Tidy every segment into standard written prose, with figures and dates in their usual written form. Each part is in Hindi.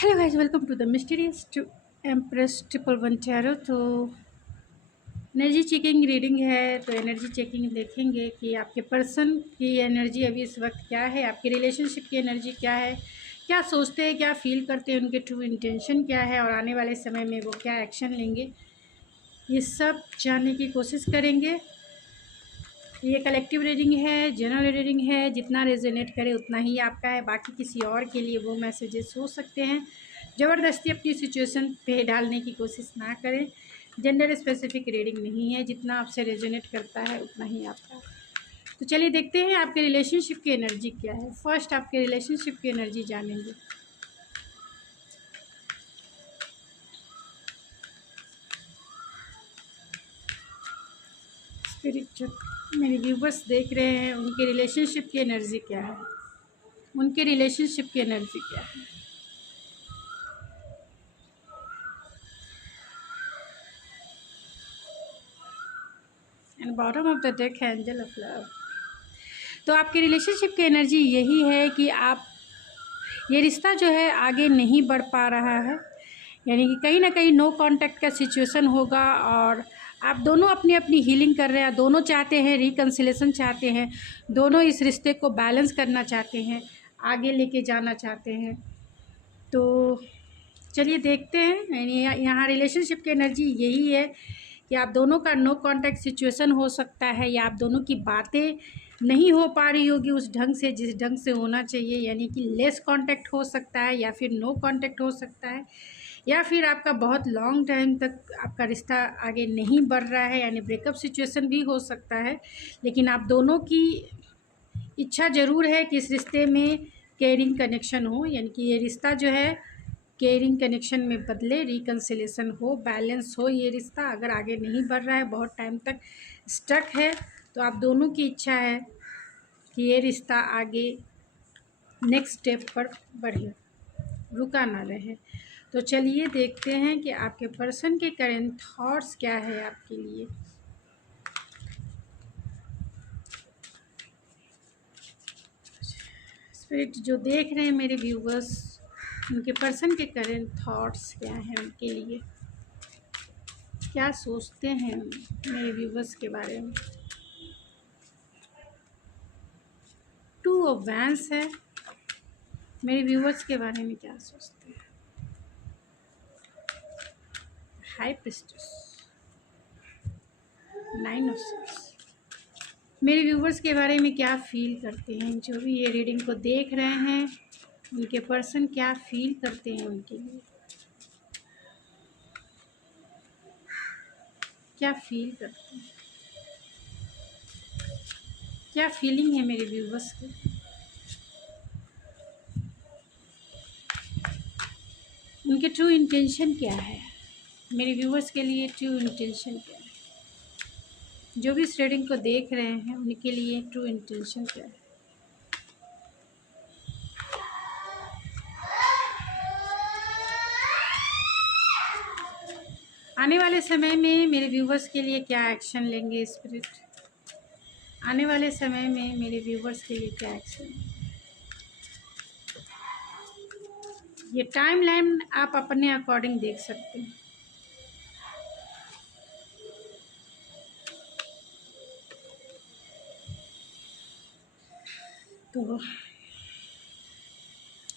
Hello guys, welcome to the mysterious two empress 111 tarot. तो एनर्जी चेकिंग रीडिंग है। तो एनर्जी चेकिंग देखेंगे कि आपके पर्सन की एनर्जी अभी इस वक्त क्या है, आपके रिलेशनशिप की एनर्जी क्या है, क्या सोचते हैं, क्या फील करते हैं, उनके ट्रू इंटेंशन क्या है और आने वाले समय में वो क्या एक्शन लेंगे, ये सब जानने की कोशिश करेंगे। ये कलेक्टिव रीडिंग है, जनरल रीडिंग है, जितना रेजोनेट करे उतना ही आपका है, बाकी किसी और के लिए वो मैसेजेस हो सकते हैं। ज़बरदस्ती अपनी सिचुएशन पे डालने की कोशिश ना करें। जेंडर स्पेसिफिक रीडिंग नहीं है, जितना आपसे रेजोनेट करता है उतना ही आपका। तो चलिए देखते हैं आपके रिलेशनशिप की एनर्जी क्या है। फर्स्ट आपके रिलेशनशिप की एनर्जी जानेंगे। स्पिरिट मेरे व्यूवर्स देख रहे हैं, उनके रिलेशनशिप की एनर्जी क्या है, उनके रिलेशनशिप की एनर्जी क्या है। And bottom of the deck है एंजल ऑफ लव। तो आपके रिलेशनशिप की एनर्जी यही है कि आप ये रिश्ता जो है आगे नहीं बढ़ पा रहा है, यानी कि कहीं ना कहीं नो कांटेक्ट का सिचुएशन होगा और आप दोनों अपनी अपनी हीलिंग कर रहे हैं। दोनों चाहते हैं रिकन्सिलेशन, चाहते हैं दोनों इस रिश्ते को बैलेंस करना चाहते हैं, आगे लेके जाना चाहते हैं। तो चलिए देखते हैं। यानी यहाँ रिलेशनशिप की एनर्जी यही है कि आप दोनों का नो कांटेक्ट सिचुएशन हो सकता है, या आप दोनों की बातें नहीं हो पा रही होगी उस ढंग से जिस ढंग से होना चाहिए, यानी कि लेस कांटेक्ट हो सकता है, या फिर नो कांटेक्ट हो सकता है, या फिर आपका बहुत लॉन्ग टाइम तक आपका रिश्ता आगे नहीं बढ़ रहा है, यानी ब्रेकअप सिचुएशन भी हो सकता है। लेकिन आप दोनों की इच्छा ज़रूर है कि इस रिश्ते में केयरिंग कनेक्शन हो, यानी कि ये रिश्ता जो है केयरिंग कनेक्शन में बदले, रिकन्सिलेशन हो, बैलेंस हो। ये रिश्ता अगर आगे नहीं बढ़ रहा है, बहुत टाइम तक स्टक है, तो आप दोनों की इच्छा है कि ये रिश्ता आगे नेक्स्ट स्टेप पर बढ़े, रुका ना रहे। तो चलिए देखते हैं कि आपके पर्सन के करेंट थॉट्स क्या है आपके लिए। स्पिरिट जो देख रहे हैं मेरे व्यूवर्स, उनके पर्सन के करेंट थॉट्स क्या हैं उनके लिए, क्या सोचते हैं मेरे व्यूवर्स के बारे में। टू ऑफ वैंड्स है, मेरे व्यूवर्स के बारे में क्या सोचते हैं। High priestess, nine of swords, मेरे व्यूवर्स के बारे में क्या फील करते हैं, जो भी ये रीडिंग को देख रहे हैं उनके पर्सन क्या फील करते हैं, उनके लिए क्या फील करते हैं, क्या फीलिंग है मेरे व्यूवर्स की। उनके ट्रू इंटेंशन क्या है, मेरे व्यूवर्स के लिए ट्रू इंटेंशन क्या है, जो भी इस रीडिंग को देख रहे हैं उनके लिए ट्रू इंटेंशन क्या है। आने वाले समय में मेरे व्यूवर्स के लिए क्या एक्शन लेंगे स्पिरिट, आने वाले समय में मेरे व्यूवर्स के लिए क्या एक्शन। ये टाइम लाइन आप अपने अकॉर्डिंग देख सकते हैं। तो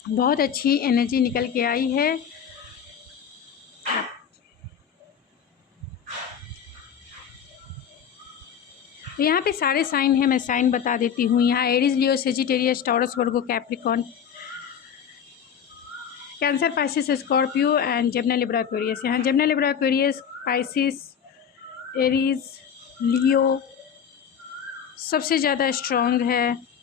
बहुत अच्छी एनर्जी निकल के आई है। तो यहाँ पे सारे साइन हैं, मैं साइन बता देती हूँ। यहाँ Aries, Leo, Sagittarius, Taurus, Virgo, Capricorn, Cancer, Pisces, Scorpio and Gemini, Libra, Aquarius. यहाँ Gemini, Libra, Aquarius, Pisces, Aries, Leo सबसे ज़्यादा स्ट्रॉन्ग है।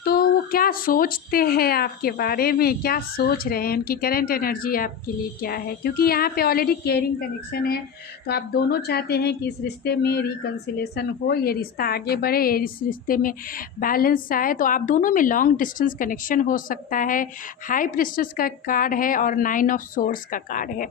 तो वो क्या सोचते हैं आपके बारे में, क्या सोच रहे हैं, उनकी करंट एनर्जी आपके लिए क्या है, क्योंकि यहाँ पे ऑलरेडी केयरिंग कनेक्शन है। तो आप दोनों चाहते हैं कि इस रिश्ते में रिकन्सिलेशन हो, ये रिश्ता आगे बढ़े, इस रिश्ते में बैलेंस आए। तो आप दोनों में लॉन्ग डिस्टेंस कनेक्शन हो सकता है। हाई प्रिस्टेस का कार्ड है और नाइन ऑफ सोर्स का कार्ड है।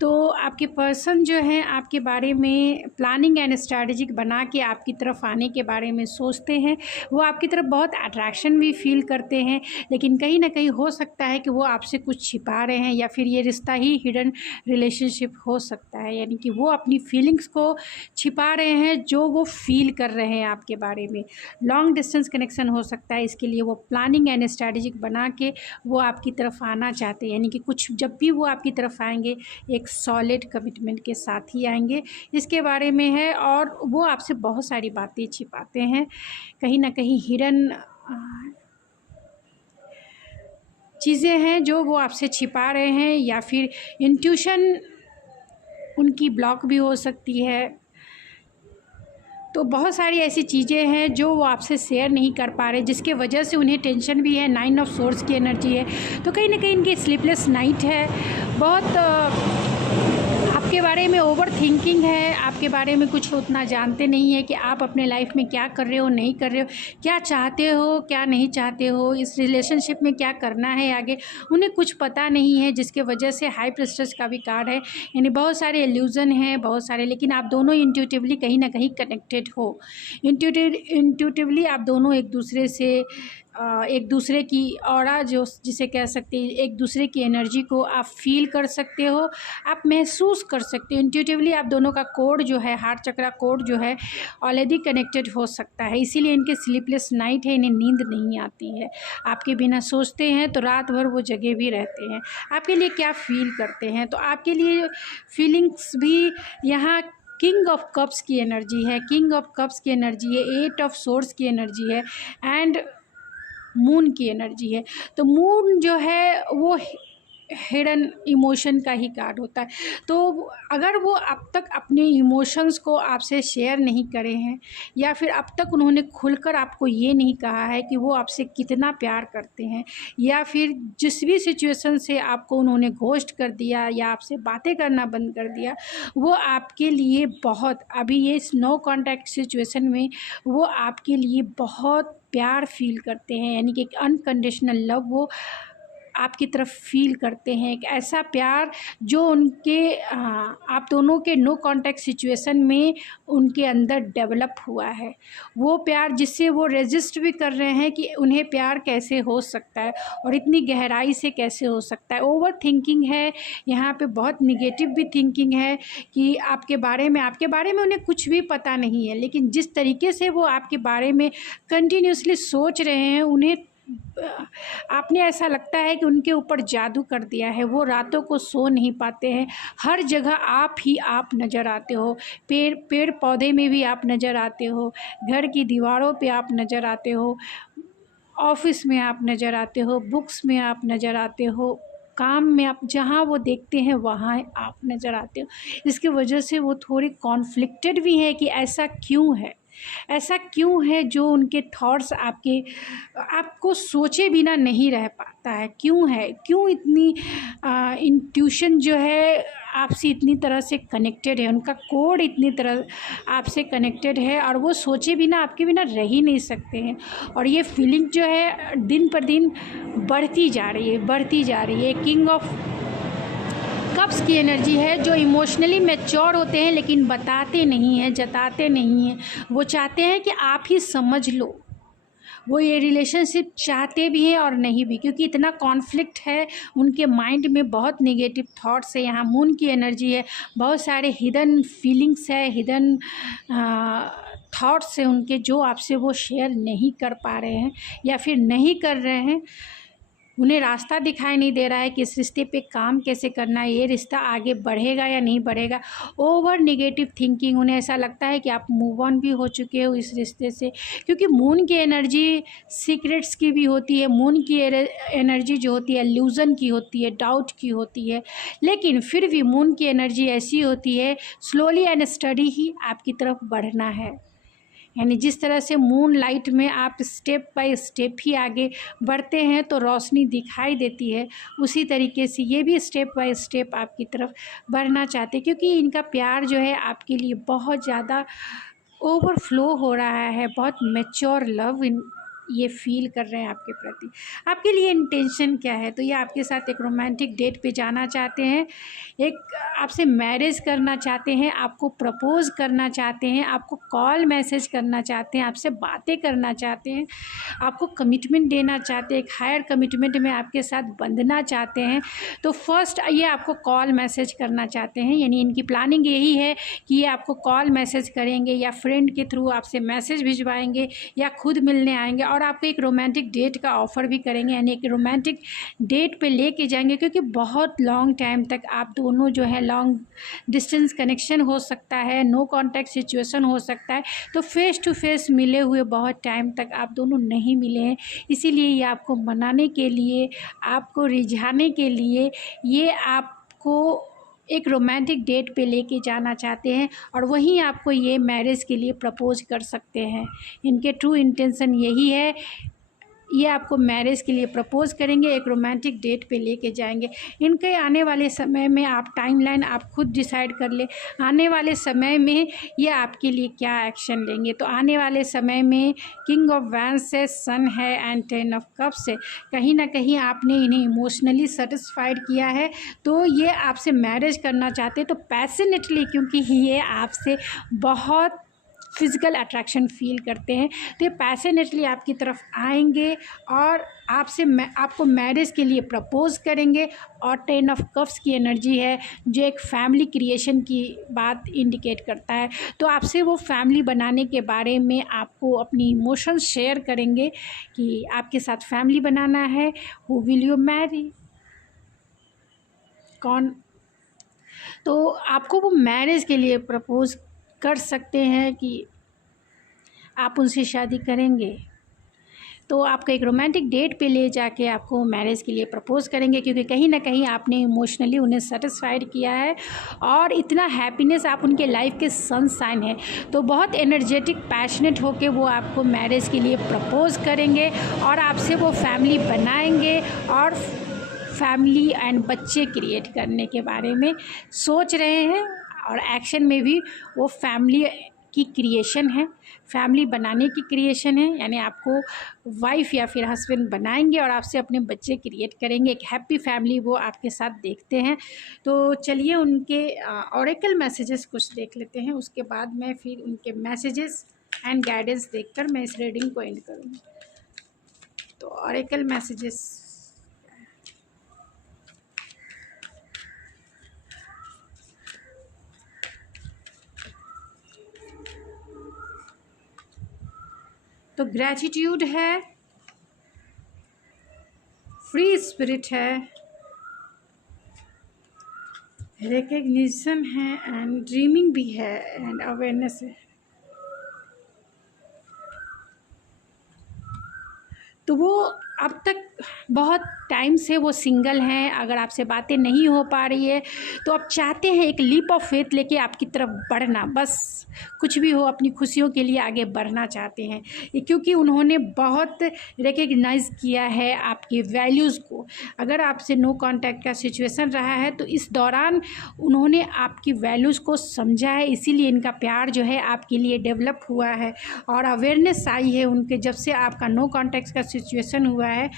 तो आपके पर्सन जो हैं आपके बारे में प्लानिंग एंड स्ट्रैटेजिक बना के आपकी तरफ आने के बारे में सोचते हैं। वो आपकी तरफ बहुत अट्रैक्शन इमोशन भी फील करते हैं, लेकिन कहीं ना कहीं हो सकता है कि वो आपसे कुछ छिपा रहे हैं, या फिर ये रिश्ता ही हिडन रिलेशनशिप हो सकता है। यानी कि वो अपनी फीलिंग्स को छिपा रहे हैं जो वो फील कर रहे हैं आपके बारे में। लॉन्ग डिस्टेंस कनेक्शन हो सकता है, इसके लिए वो प्लानिंग एंड स्ट्रैटेजिक बना के वो आपकी तरफ आना चाहते हैं। यानी कि कुछ जब भी वो आपकी तरफ आएंगे एक सॉलिड कमिटमेंट के साथ ही आएंगे, इसके बारे में है। और वो आपसे बहुत सारी बातें छिपाते हैं, कहीं ना कहीं हिडन चीज़ें हैं जो वो आपसे छिपा रहे हैं, या फिर इंट्यूशन उनकी ब्लॉक भी हो सकती है। तो बहुत सारी ऐसी चीज़ें हैं जो वो आपसे शेयर नहीं कर पा रहे, जिसके वजह से उन्हें टेंशन भी है। 9 ऑफ सोर्स की एनर्जी है, तो कहीं ना कहीं इनकी स्लीपलेस नाइट है, बहुत आपके बारे में ओवर थिंकिंग है, आपके बारे में कुछ उतना जानते नहीं है कि आप अपने लाइफ में क्या कर रहे हो, नहीं कर रहे हो, क्या चाहते हो, क्या नहीं चाहते हो, इस रिलेशनशिप में क्या करना है आगे, उन्हें कुछ पता नहीं है, जिसके वजह से हाई प्रेस्टेज का भी कार्ड है। यानी बहुत सारे इल्यूज़न हैं, बहुत सारे, लेकिन आप दोनों इंट्यूटिवली कहीं ना कहीं कनेक्टेड हो। इंट्यूटिवली आप दोनों एक दूसरे की ऑरा जो जिसे कह सकते हैं, एक दूसरे की एनर्जी को आप फील कर सकते हो, आप महसूस कर सकते हो। इंट्यूटिवली आप दोनों का कोड जो है, हार्ट चक्रा कोड जो है, ऑलरेडी कनेक्टेड हो सकता है। इसीलिए इनके स्लीपलेस नाइट है, इन्हें नींद नहीं आती है। आपके बिना सोचते हैं तो रात भर वो जगे भी रहते हैं। आपके लिए क्या फील करते हैं, तो आपके लिए फीलिंग्स भी यहाँ किंग ऑफ कप्स की एनर्जी है, किंग ऑफ कप्स की एनर्जी है, 8 ऑफ सोर्स की एनर्जी है, एंड मून की एनर्जी है। तो मून जो है वो हिडन इमोशन का ही कार्ड होता है। तो अगर वो अब तक अपने इमोशंस को आपसे शेयर नहीं करे हैं, या फिर अब तक उन्होंने खुलकर आपको ये नहीं कहा है कि वो आपसे कितना प्यार करते हैं, या फिर जिस भी सिचुएशन से आपको उन्होंने घोस्ट कर दिया या आपसे बातें करना बंद कर दिया, वो आपके लिए बहुत, अभी ये इस नो कॉन्टैक्ट सिचुएशन में वो आपके लिए बहुत प्यार फील करते हैं। यानी कि एक अनकंडीशनल लव वो आपकी तरफ फील करते हैं, एक ऐसा प्यार जो उनके आप दोनों के नो कॉन्टैक्ट सिचुएशन में उनके अंदर डेवलप हुआ है। वो प्यार जिससे वो रेजिस्ट भी कर रहे हैं कि उन्हें प्यार कैसे हो सकता है और इतनी गहराई से कैसे हो सकता है। ओवर थिंकिंग है यहाँ पे, बहुत निगेटिव भी थिंकिंग है कि आपके बारे में उन्हें कुछ भी पता नहीं है, लेकिन जिस तरीके से वो आपके बारे में कंटिन्यूसली सोच रहे हैं, उन्हें आपने ऐसा लगता है कि उनके ऊपर जादू कर दिया है। वो रातों को सो नहीं पाते हैं, हर जगह आप ही आप नज़र आते हो। पेड़ पौधे में भी आप नज़र आते हो, घर की दीवारों पे आप नज़र आते हो, ऑफिस में आप नज़र आते हो, बुक्स में आप नज़र आते हो, काम में आप जहाँ वो देखते हैं वहाँ आप नज़र आते हो। इसकी वजह से वो थोड़ी कॉन्फ्लिक्टेड भी है कि ऐसा क्यों है जो उनके थॉट्स आपको सोचे बिना नहीं रह पाता है। क्यों इतनी इंट्यूशन जो है आपसे इतनी तरह से कनेक्टेड है, उनका कोड इतनी तरह आपसे कनेक्टेड है, और वो सोचे बिना आपके बिना रह ही नहीं सकते हैं। और ये फीलिंग जो है दिन पर दिन बढ़ती जा रही है। किंग ऑफ कप्स की एनर्जी है, जो इमोशनली मैच्योर होते हैं लेकिन बताते नहीं हैं, जताते नहीं हैं। वो चाहते हैं कि आप ही समझ लो। वो ये रिलेशनशिप चाहते भी हैं और नहीं भी, क्योंकि इतना कॉन्फ्लिक्ट है उनके माइंड में, बहुत नेगेटिव थॉट्स है। यहाँ मून की एनर्जी है, बहुत सारे हिडन फीलिंग्स है, हिडन थॉट्स है उनके, जो आपसे वो शेयर नहीं कर पा रहे हैं या फिर नहीं कर रहे हैं। उन्हें रास्ता दिखाई नहीं दे रहा है कि इस रिश्ते पे काम कैसे करना है, ये रिश्ता आगे बढ़ेगा या नहीं बढ़ेगा। ओवर नेगेटिव थिंकिंग, उन्हें ऐसा लगता है कि आप मूव ऑन भी हो चुके हो इस रिश्ते से, क्योंकि मून की एनर्जी सीक्रेट्स की भी होती है। मून की एनर्जी जो होती है इल्यूज़न की होती है, डाउट की होती है, लेकिन फिर भी मून की एनर्जी ऐसी होती है, स्लोली एंड स्टडी ही आपकी तरफ बढ़ना है। यानी जिस तरह से मून लाइट में आप स्टेप बाय स्टेप ही आगे बढ़ते हैं तो रोशनी दिखाई देती है, उसी तरीके से ये भी स्टेप बाय स्टेप आपकी तरफ बढ़ना चाहते हैं, क्योंकि इनका प्यार जो है आपके लिए बहुत ज़्यादा ओवरफ्लो हो रहा है। बहुत मैच्योर लव ये फ़ील कर रहे हैं आपके प्रति। आपके लिए इंटेंशन क्या है? तो ये आपके साथ एक रोमांटिक डेट पे जाना चाहते हैं, एक आपसे मैरिज करना चाहते हैं, आपको प्रपोज़ करना चाहते हैं, आपको कॉल मैसेज करना चाहते हैं, आपसे बातें करना चाहते हैं, आपको कमिटमेंट देना चाहते हैं, एक हायर कमिटमेंट में आपके साथ बंधना चाहते हैं। तो फर्स्ट ये आपको कॉल मैसेज करना चाहते हैं, यानी इनकी प्लानिंग यही है कि ये आपको कॉल मैसेज करेंगे या फ्रेंड के थ्रू आपसे मैसेज भिजवाएंगे या खुद मिलने आएंगे और आपको एक रोमांटिक डेट का ऑफ़र भी करेंगे, यानी एक रोमांटिक डेट पे लेके जाएंगे। क्योंकि बहुत लॉन्ग टाइम तक आप दोनों जो है लॉन्ग डिस्टेंस कनेक्शन हो सकता है, नो कांटेक्ट सिचुएशन हो सकता है, तो फेस टू फेस मिले हुए बहुत टाइम तक आप दोनों नहीं मिले हैं। इसीलिए ये आपको मनाने के लिए, आपको रिझाने के लिए ये आपको एक रोमांटिक डेट पे लेके जाना चाहते हैं और वहीं आपको ये मैरिज के लिए प्रपोज़ कर सकते हैं। इनके ट्रू इंटेंशन यही है, ये आपको मैरिज के लिए प्रपोज़ करेंगे, एक रोमांटिक डेट पे लेके जाएंगे। इनके आने वाले समय में आप टाइमलाइन आप खुद डिसाइड कर लें, आने वाले समय में ये आपके लिए क्या एक्शन लेंगे। तो आने वाले समय में किंग ऑफ वैंड्स से सन है एंड 10 ऑफ कप्स से कहीं ना कहीं आपने इन्हें इमोशनली सेटिस्फाइड किया है, तो ये आपसे मैरिज करना चाहते हैं, तो पैशनेटली, क्योंकि ये आपसे बहुत फिज़िकल अट्रैक्शन फ़ील करते हैं, तो ये पैशनेटली आपकी तरफ आएंगे और आपको मैरिज के लिए प्रपोज़ करेंगे। और 10 ऑफ कप्स की एनर्जी है जो एक फैमिली क्रिएशन की बात इंडिकेट करता है। तो आपसे वो फैमिली बनाने के बारे में आपको अपनी इमोशंस शेयर करेंगे कि आपके साथ फैमिली बनाना है। हु विल यू मैरी, कौन, तो आपको वो मैरिज के लिए प्रपोज़ कर सकते हैं कि आप उनसे शादी करेंगे। तो आपको एक रोमांटिक डेट पे ले जाके आपको मैरिज के लिए प्रपोज़ करेंगे, क्योंकि कहीं ना कहीं आपने इमोशनली उन्हें सेटिस्फाइड किया है और इतना हैप्पीनेस आप उनके लाइफ के सनशाइन है। तो बहुत एनर्जेटिक पैशनेट होके वो आपको मैरिज के लिए प्रपोज़ करेंगे और आपसे वो फैमिली बनाएंगे और फैमिली एंड बच्चे क्रिएट करने के बारे में सोच रहे हैं। और एक्शन में भी वो फैमिली की क्रिएशन है, फैमिली बनाने की क्रिएशन है, यानी आपको वाइफ या फिर हस्बैंड बनाएंगे और आपसे अपने बच्चे क्रिएट करेंगे, एक हैप्पी फैमिली वो आपके साथ देखते हैं। तो चलिए उनके ऑरेकल मैसेजेस कुछ देख लेते हैं, उसके बाद मैं फिर उनके मैसेजेस एंड गाइडेंस देखकर मैं इस रीडिंग को एंड करूँगी। तो ऑरेकल मैसेजेस, तो ग्रैटिट्यूड है, फ्री स्पिरिट है, रिकग्निशन है एंड ड्रीमिंग भी है एंड अवेयरनेस है। तो वो अब तक बहुत टाइम से वो सिंगल हैं, अगर आपसे बातें नहीं हो पा रही है तो आप चाहते हैं एक लीप ऑफ फेथ लेके आपकी तरफ बढ़ना, बस कुछ भी हो अपनी खुशियों के लिए आगे बढ़ना चाहते हैं, क्योंकि उन्होंने बहुत रिकग्नाइज़ किया है आपकी वैल्यूज़ को। अगर आपसे नो कांटेक्ट का सिचुएशन रहा है तो इस दौरान उन्होंने आपकी वैल्यूज़ को समझा है, इसीलिए इनका प्यार जो है आपके लिए डेवलप हुआ है और अवेयरनेस आई है उनके, जब से आपका नो कांटेक्ट का सिचुएशन हुआ है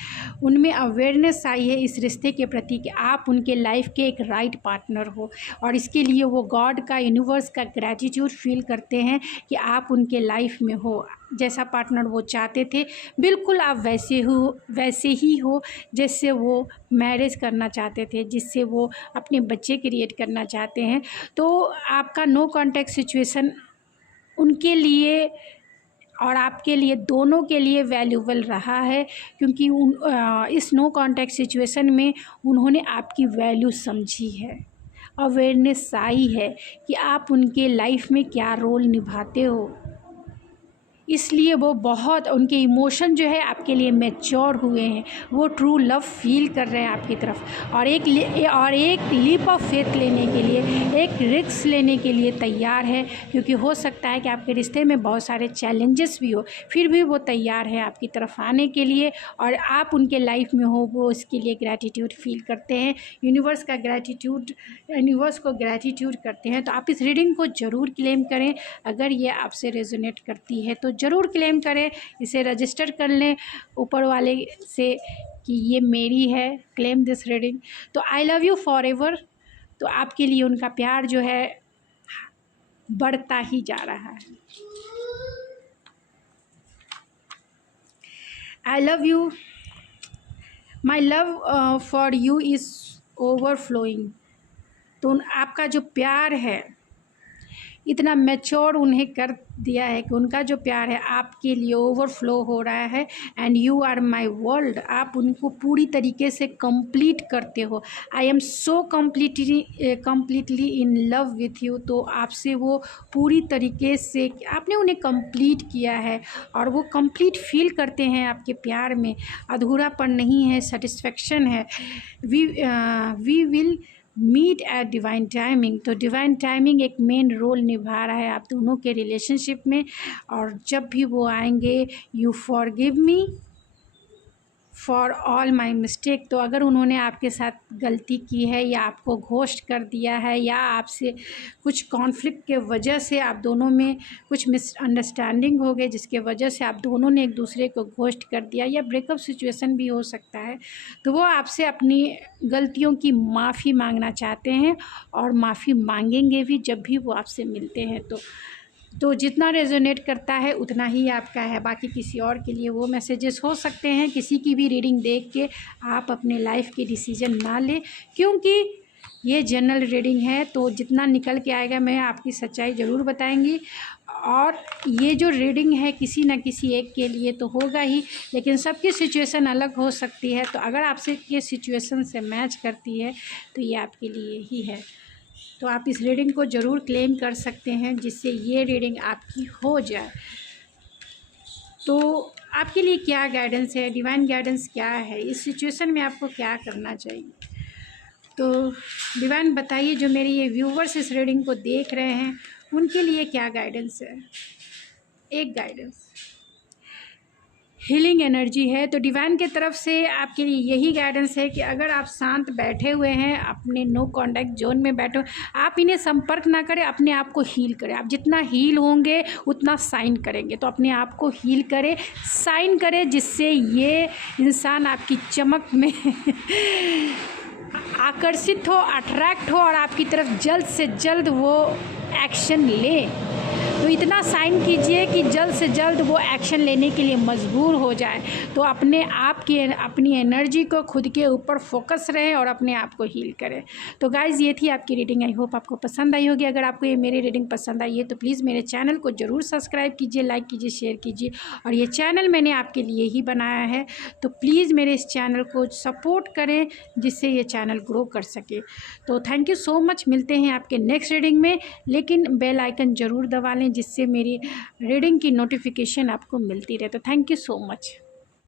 उनमें अवेयरनेस आई है इस रिश्ते के प्रति कि आप उनके लाइफ के एक राइट पार्टनर हो। और इसके लिए वो गॉड का, यूनिवर्स का ग्रैटिट्यूड फील करते हैं कि आप उनके लाइफ में हो, जैसा पार्टनर वो चाहते थे बिल्कुल आप वैसे ही हो जैसे वो मैरिज करना चाहते थे, जिससे वो अपने बच्चे क्रिएट करना चाहते हैं। तो आपका नो कांटेक्ट सिचुएशन उनके लिए और आपके लिए, दोनों के लिए वैल्यूबल रहा है, क्योंकि इस नो कांटेक्ट सिचुएशन में उन्होंने आपकी वैल्यू समझी है, अवेयरनेस आई है कि आप उनके लाइफ में क्या रोल निभाते हो, इसलिए वो बहुत, उनके इमोशन जो है आपके लिए मैच्योर हुए हैं, वो ट्रू लव फील कर रहे हैं आपकी तरफ और एक लीप ऑफ फेथ लेने के लिए, एक रिस्क लेने के लिए तैयार है। क्योंकि हो सकता है कि आपके रिश्ते में बहुत सारे चैलेंजेस भी हो, फिर भी वो तैयार है आपकी तरफ आने के लिए और आप उनके लाइफ में हो, वो इसके लिए ग्रैटिट्यूड फील करते हैं, यूनिवर्स को ग्रैटिट्यूड करते हैं। तो आप इस रीडिंग को ज़रूर क्लेम करें, अगर ये आपसे रेजोनेट करती है तो ज़रूर क्लेम करें, इसे रजिस्टर कर लें ऊपर वाले से कि ये मेरी है, क्लेम दिस रीडिंग। तो I love you forever. तो आपके लिए उनका प्यार जो है बढ़ता ही जा रहा है। आई love you, my love for you is overflowing. तो आपका जो प्यार है इतना मैच्योर उन्हें कर दिया है कि उनका जो प्यार है आपके लिए ओवरफ्लो हो रहा है। And you are my world. आप उनको पूरी तरीके से कंप्लीट करते हो। I am so completely in love with you. तो आपसे वो पूरी तरीके से आपने उन्हें कंप्लीट किया है और वो कंप्लीट फील करते हैं आपके प्यार में। अधूरापन नहीं है, सेटिस्फेक्शन है। We will meet at divine timing. तो डिवाइन टाइमिंग एक मेन रोल निभा रहा है आप दोनों के रिलेशनशिप में। और जब भी वो आएंगे, you forgive me for all my mistake. तो अगर उन्होंने आपके साथ गलती की है या आपको घोस्ट कर दिया है या आपसे कुछ कॉन्फ्लिक्ट के वजह से आप दोनों में कुछ मिसअंडरस्टैंडिंग हो गए जिसके वजह से आप दोनों ने एक दूसरे को घोस्ट कर दिया या ब्रेकअप सिचुएशन भी हो सकता है, तो वो आपसे अपनी गलतियों की माफ़ी मांगना चाहते हैं और माफ़ी मांगेंगे भी जब भी वो आपसे मिलते हैं। तो जितना रेजोनेट करता है उतना ही आपका है, बाकी किसी और के लिए वो मैसेजेस हो सकते हैं। किसी की भी रीडिंग देख के आप अपने लाइफ के डिसीजन ना लें, क्योंकि ये जनरल रीडिंग है। तो जितना निकल के आएगा मैं आपकी सच्चाई ज़रूर बताएंगी। और ये जो रीडिंग है किसी न किसी एक के लिए तो होगा ही, लेकिन सबकी सिचुएशन अलग हो सकती है। तो अगर आपसे ये सिचुएशन से मैच करती है तो ये आपके लिए ही है। तो आप इस रीडिंग को ज़रूर क्लेम कर सकते हैं जिससे ये रीडिंग आपकी हो जाए। तो आपके लिए क्या गाइडेंस है, डिवाइन गाइडेंस क्या है, इस सिचुएशन में आपको क्या करना चाहिए? तो डिवाइन बताइए, जो मेरे ये व्यूवर्स इस रीडिंग को देख रहे हैं उनके लिए क्या गाइडेंस है? एक गाइडेंस हीलिंग एनर्जी है। तो डिवाइन के तरफ से आपके लिए यही गाइडेंस है कि अगर आप शांत बैठे हुए हैं, अपने नो कॉन्टैक्ट जोन में बैठे, आप इन्हें संपर्क ना करें, अपने आप को हील करें। आप जितना हील होंगे उतना साइन करेंगे। तो अपने आप को हील करें, साइन करें, जिससे ये इंसान आपकी चमक में आकर्षित हो, अट्रैक्ट हो और आपकी तरफ जल्द से जल्द वो एक्शन ले। तो इतना साइन कीजिए कि जल्द से जल्द वो एक्शन लेने के लिए मजबूर हो जाए। तो अपने आप की अपनी एनर्जी को खुद के ऊपर फोकस रहें और अपने आप को हील करें। तो गाइज़, ये थी आपकी रीडिंग। आई होप आपको पसंद आई होगी। अगर आपको ये मेरी रीडिंग पसंद आई है तो प्लीज़ मेरे चैनल को ज़रूर सब्सक्राइब कीजिए, लाइक कीजिए, शेयर कीजिए। और ये चैनल मैंने आपके लिए ही बनाया है, तो प्लीज़ मेरे इस चैनल को सपोर्ट करें जिससे ये चैनल ग्रो कर सके। तो थैंक यू सो मच। मिलते हैं आपके नेक्स्ट रीडिंग में, लेकिन बेल आइकन ज़रूर दबा लें जिससे मेरी रीडिंग की नोटिफिकेशन आपको मिलती रहे। तो थैंक यू सो मच।